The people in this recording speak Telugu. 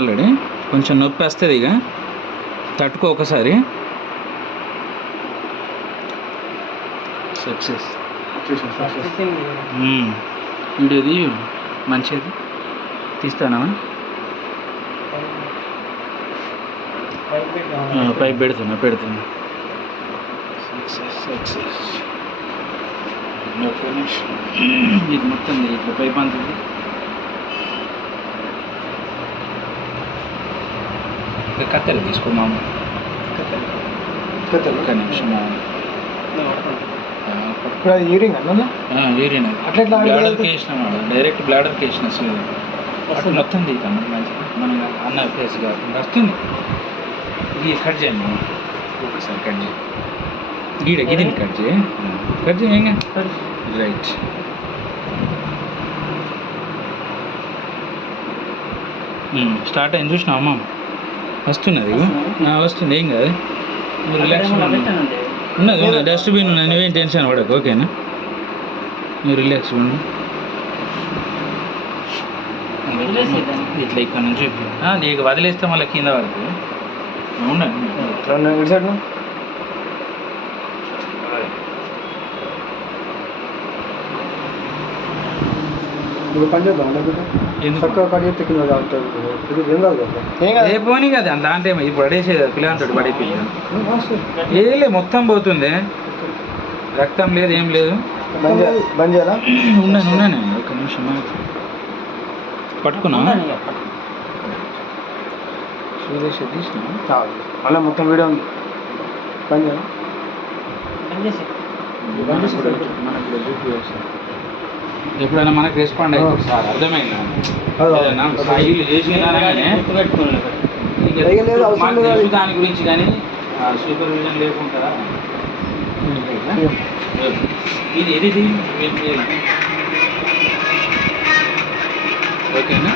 ఆల్రెడీ కొంచెం నొప్పి వస్తుంది, ఇక తట్టుకో ఒకసారి. సక్సెస్ వీడియోది మంచిది తీస్తానా? పైప్ పెడుతున్నా. సక్సెస్ ఇది మొత్తం ఇట్లా పైప్ అంతుంది. కత్తెర తీసుకున్నాము. ఒక్క నిమిషం. యూరిన్ యూరిన్ అట్లా బ్లాడర్కి వేసినాం, డైరెక్ట్ బ్లాడర్కి వేసిన అసలు అట్లా మొత్తం తీద్దాం మంచిగా. మనం అన్న ఫేస్ కాకుండా వస్తుంది. ఇది కట్ చేయండి ఒకసారి, కట్ చేయి. గిదిని కట్ చేయి ఏం రైట్. స్టార్ట్ అయింది చూసినా అమ్మ, వస్తున్నది వస్తుంది, ఏం కాదు. నువ్వు రిలాక్స్ ఉన్నది, డస్ట్బిన్ ఉన్నది, నువ్వేం టెన్షన్ పడకు, ఓకేనా? నువ్వు రిలాక్స్ ఉండు. ఇట్లా ఇక్కడ నుంచి నీకు వదిలేస్తే మళ్ళీ కింద పడుతుంది. ఉండండి. పోనీ కదా దాంట్లో ఇప్పుడు పడేసేది పిల్లలతో పడేపిల్ల ఏలే మొత్తం పోతుంది, రక్తం లేదు ఏం లేదు. ఉన్నాను ఒక నిమిషం పట్టుకున్నా. సురేష్ తీసిన మళ్ళీ మొత్తం వీడియో ఉంది. ఎప్పుడైనా మనకు రెస్పాండ్ అవుతుంది సార్, అర్థమైందా? దాని గురించి కానీ సూపర్విజన్ లేకుంటారా? ఇది ఓకేనా?